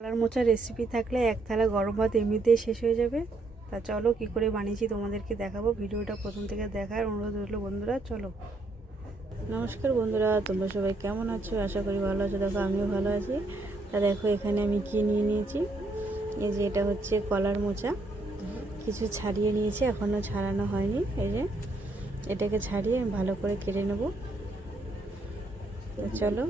কলার মোচার রেসিপি থাকলে এক থালা গরম ভাত এমনিতেই শেষ হয়ে যাবে। তা চলো কি করে বানিয়েছি তোমাদেরকে দেখাবো। ভিডিওটা প্রথম থেকে দেখার অনুরোধ রইল বন্ধুরা, চলো। নমস্কার বন্ধুরা, তোমরা সবাই কেমন আছো? আশা করি ভালো আছো। দেখো, আমিও ভালো আছি। তা দেখো, এখানে আমি কি নিয়ে নিয়েছি? এই যে এটা হচ্ছে কলার মোচা। কিছু ছাড়িয়ে নিয়েছি এখনও ছাড়ানো হয়নি। এই যে এটাকে ছাড়িয়ে ভালো করে কেটে নেব। চলো।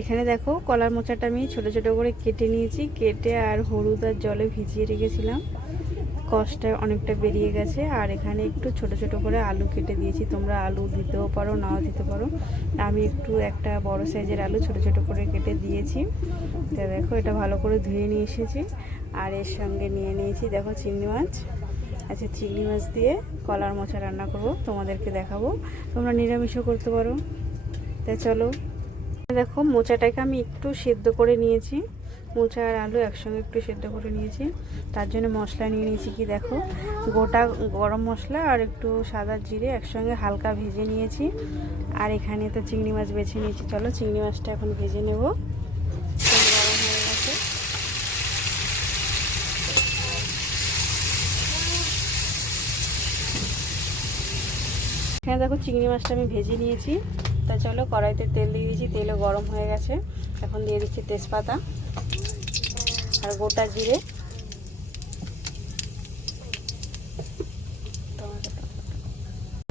এখানে দেখো কলার মোচাটা আমি ছোট ছোট করে কেটে নিয়েছি। কেটে আর হলুদ আর জলে ভিজিয়ে রেখেছিলাম। কষটা অনেকটা বেরিয়ে গেছে। আর এখানে একটু ছোট ছোট করে আলু কেটে দিয়েছি। তোমরা আলু দিতেও পারো, নাও দিতে পারো। আমি একটু একটা বড় সাইজের আলু ছোট ছোট করে কেটে দিয়েছি। তো দেখো, এটা ভালো করে ধুয়ে নিয়ে এসেছি। আর এর সঙ্গে নিয়ে নিয়েছি দেখো চিংড়ি মাছ। আচ্ছা চিংড়ি মাছ দিয়ে কলার মোচা রান্না করব। তোমাদেরকে দেখাবো। তোমরা নিরামিষও করতে পারো। তা চলো। দেখো মোচাটাকে আমি একটু সেদ্ধ করে নিয়েছি। মোচা আর আলু একসঙ্গে একটু সেদ্ধ করে নিয়েছি। তার জন্য মশলা নিয়ে নিয়েছি কি দেখো? গোটা গরম মশলা আর একটু সাদা জিরে একসঙ্গে হালকা ভেজে নিয়েছি। আর এখানে তো চিংড়ি মাছ বেছে নিয়েছি। চলো চিংড়ি মাছটা এখন ভেজে নেব। গরম হয়ে গেছে এখানে দেখো চিংড়ি মাছটা আমি ভেজে নিয়েছি। তা চলো, কড়াইতে তেল দিয়ে দিয়েছি, তেলও গরম হয়ে গেছে। এখন দিয়ে দিচ্ছি তেজপাতা আর গোটা জিরে।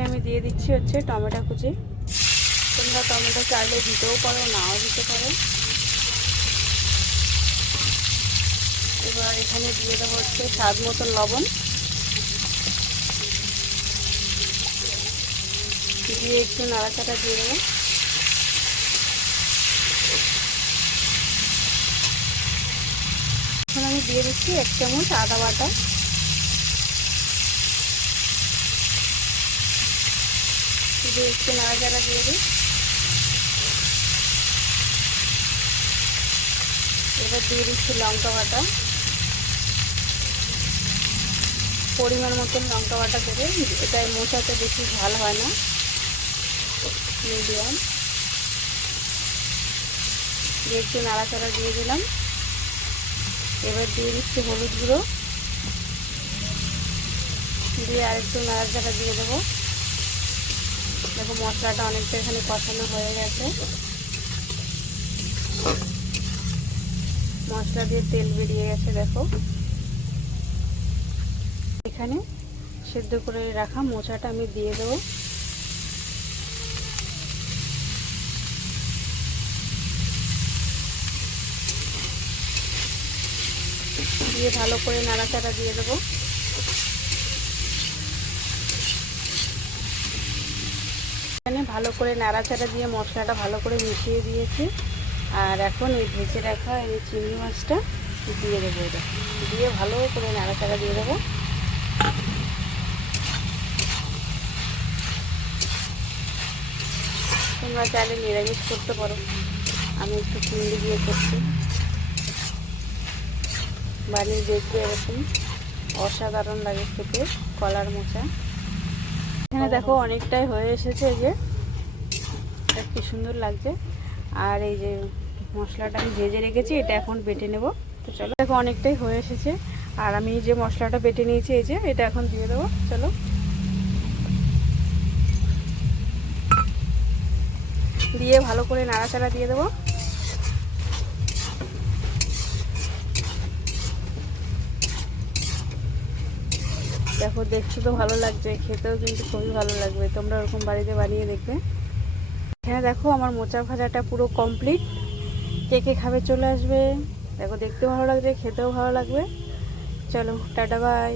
আমি দিয়ে দিচ্ছি হচ্ছে টমেটো কুচি। তোমরা টমেটো চাইলে দিতেও পারো, নাও দিতে পারো। এবার এখানে দিয়ে দেবো হচ্ছে স্বাদ মতো লবণ। দিয়ে একটু নাড়াচাড়া দিয়ে দেবো এখন আমি দিয়ে দিচ্ছি এক চামচ আদা বাটা। দিয়ে একটু নাড়াচাড়া দিয়ে দিই। এবার দিয়ে দিচ্ছি লঙ্কা বাটা। পরিমাণ মতন লঙ্কা বাটা দেবে এটাই মোচাতে বেশি ঝাল হয় না। মিডিয়াম। দিয়ে একটু নাড়াচাড়া দিয়ে দিলাম। এবার দিয়ে দিচ্ছি হলুদ গুঁড়ো। দিয়ে আরেকটু নাড়াচাড়া দিয়ে দেবো। দেখো মশলাটা অনেকটা এখানে কষানো হয়ে গেছে। মশলা দিয়ে তেল বেরিয়ে গেছে, দেখো। এখানে সেদ্ধ করে রাখা মোচাটা আমি দিয়ে দেবো। দিয়ে ভালো করে নাড়াচাড়া দিয়ে দেবো। এখানে ভালো করে নাড়াচাড়া দিয়ে মশলাটা ভালো করে মিশিয়ে দিয়েছি। আর এখন এই ভেজে রাখা এই চিংড়ি মাছটা দিয়ে দেবো এটা। দিয়ে ভালো করে নাড়াচাড়া দিয়ে দেবো। তোমরা চাইলে নিরামিষ করতে পারো। আমি একটু চিংড়ি দিয়ে করছি। বানিয়ে দেখবে এরকম অসাধারণ লাগে খেতে, কলার মোচা এখানে দেখো অনেকটাই হয়ে এসেছে যে। কি সুন্দর লাগছে। আর এই যে মশলাটা আমি ভেজে রেখেছি, এটা এখন বেটে নেব। তো চলো, দেখো অনেকটাই হয়ে এসেছে। আর আমি যে মশলাটা বেটে নিয়েছি, এই যে, এটা এখন দিয়ে দেবো। চলো। দিয়ে ভালো করে নাড়াচাড়া দিয়ে দেবো। দেখো, দেখছ তো ভালো লাগছে, খেতেও কিন্তু খুবই ভালো লাগবে। তোমরা ওরকম বাড়িতে বানিয়ে দেখবে। এখানে দেখো, আমার মোচা ভাজাটা পুরো কমপ্লিট কে কে খাবে চলে আসবে। দেখো, দেখতেও ভালো লাগবে খেতেও ভালো লাগবে। চলো, টাটা বাই